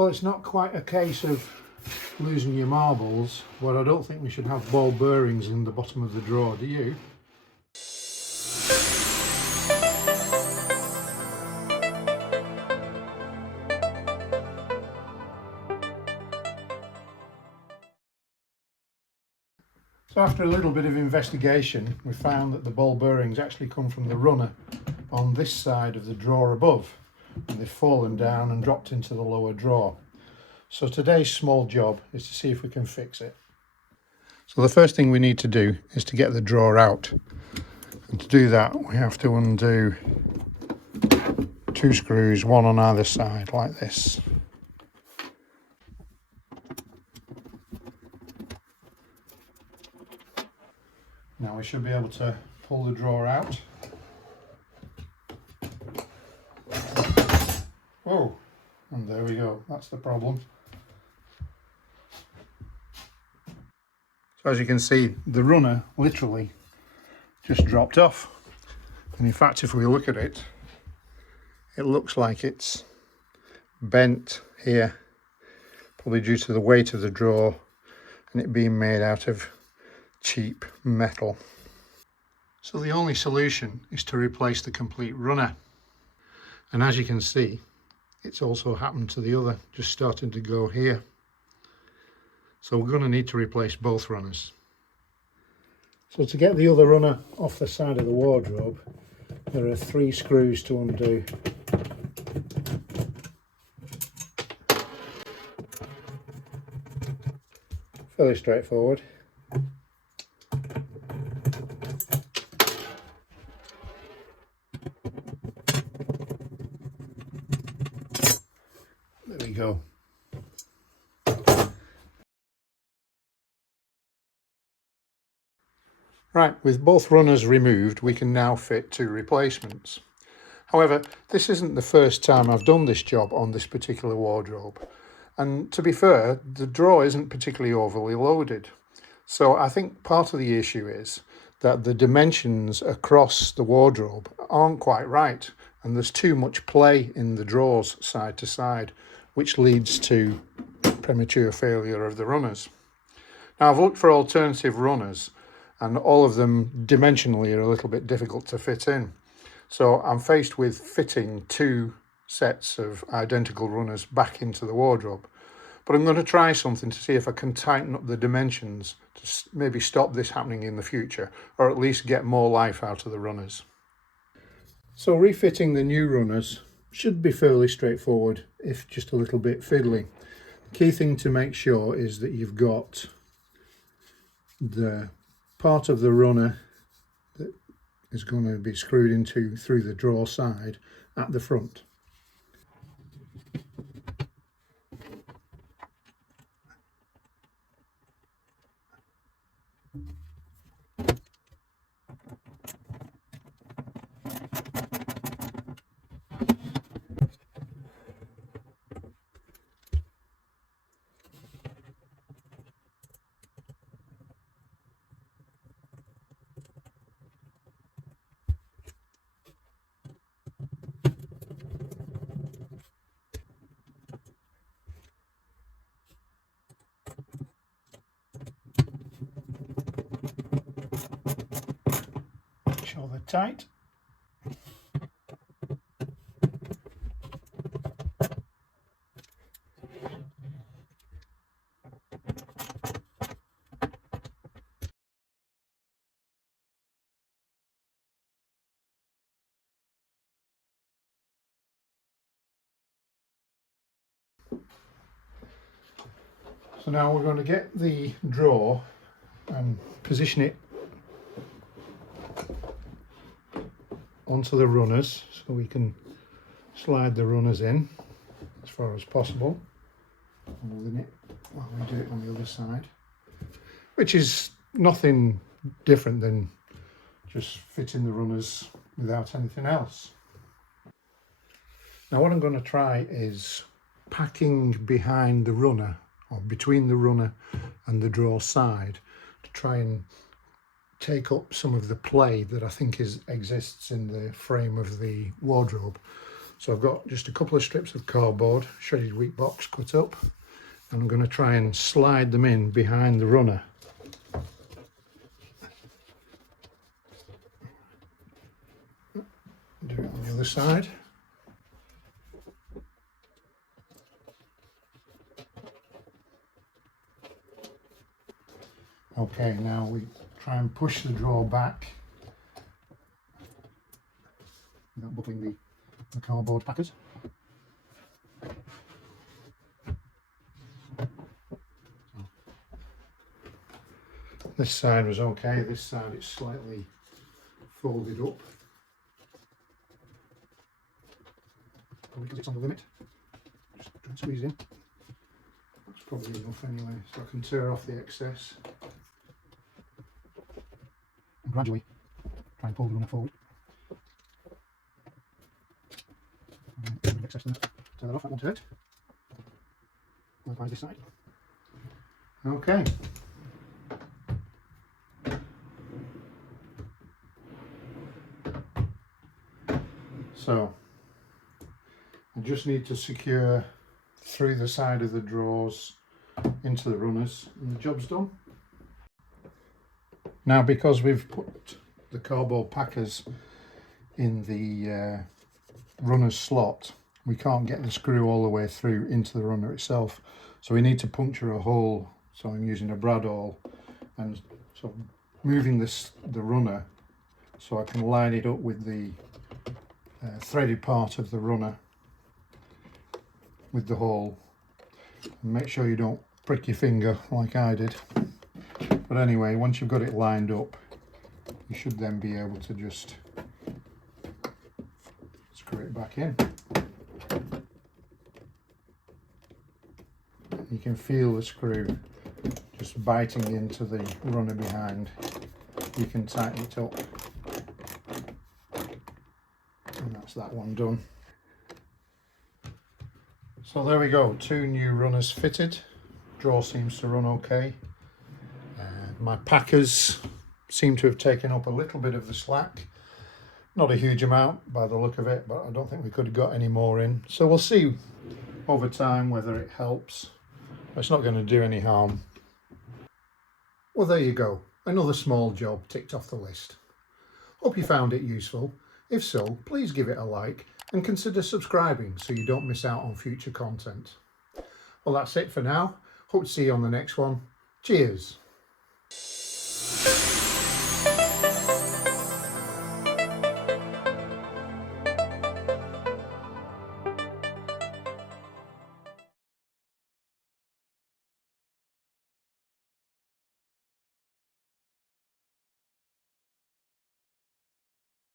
Well, it's not quite a case of losing your marbles, but I don't think we should have ball bearings in the bottom of the drawer, do you? So after a little bit of investigation, we found that the ball bearings actually come from the runner on this side of the drawer above, and they've fallen down and dropped into the lower drawer. So today's small job is to see if we can fix it. So the first thing we need to do is to get the drawer out, and to do that we have to undo 2 screws, one on either side like this. Now we should be able to pull the drawer out. Oh, and there we go, that's the problem. So as you can see, the runner literally just dropped off. And in fact, if we look at it, it looks like it's bent here, probably due to the weight of the drawer and it being made out of cheap metal. So the only solution is to replace the complete runner. And as you can see, it's also happened to the other, just starting to go here. So we're going to need to replace both runners. So to get the other runner off the side of the wardrobe, there are 3 screws to undo. Fairly straightforward. There we go. Right, with both runners removed, we can now fit 2 replacements. However, this isn't the first time I've done this job on this particular wardrobe. And to be fair, the drawer isn't particularly overly loaded. So I think part of the issue is that the dimensions across the wardrobe aren't quite right. And there's too much play in the drawers side to side, which leads to premature failure of the runners. Now I've looked for alternative runners, and all of them dimensionally are a little bit difficult to fit in. So I'm faced with fitting 2 sets of identical runners back into the wardrobe. But I'm going to try something to see if I can tighten up the dimensions to maybe stop this happening in the future, or at least get more life out of the runners. So refitting the new runners should be fairly straightforward, if just a little bit fiddly. The key thing to make sure is that you've got the part of the runner that is going to be screwed into through the drawer side at the front. Make sure they're tight. So now we're going to get the drawer and position it onto the runners so we can slide the runners in as far as possible, holding it while we do it on the other side, which is nothing different than just fitting the runners without anything else. Now what I'm going to try is packing behind the runner, or between the runner and the drawer side, to try and take up some of the play that I think exists in the frame of the wardrobe. So I've got just a couple of strips of cardboard, shredded wheat box cut up, and I'm going to try and slide them in behind the runner. Do it on the other side. Okay, now we try and push the drawer back without buckling the cardboard packers. This side was okay, this side it's slightly folded up. Probably because it's on the limit. Just try and squeeze it in. That's probably enough anyway, so I can tear off the excess. And gradually try and pull the runner forward. And excess there. Tear that off, that won't hurt. Likewise this side. Okay. So I just need to secure through the side of the drawers into the runners and the job's done. Now, because we've put the cardboard packers in the runner's slot, we can't get the screw all the way through into the runner itself, so we need to puncture a hole. So I'm using a brad awl and so moving the runner so I can line it up with the threaded part of the runner with the hole, and make sure you don't prick your finger like I did. But anyway, once you've got it lined up, you should then be able to just screw it back in. You can feel the screw just biting into the runner behind. You can tighten it up. And that's that one done. So there we go, 2 new runners fitted. Drawer seems to run okay. My packers seem to have taken up a little bit of the slack. Not a huge amount by the look of it, but I don't think we could have got any more in. So we'll see over time whether it helps. It's not going to do any harm. Well, there you go, another small job ticked off the list. Hope you found it useful. If so, please give it a like and consider subscribing so you don't miss out on future content. Well, that's it for now. Hope to see you on the next one. Cheers.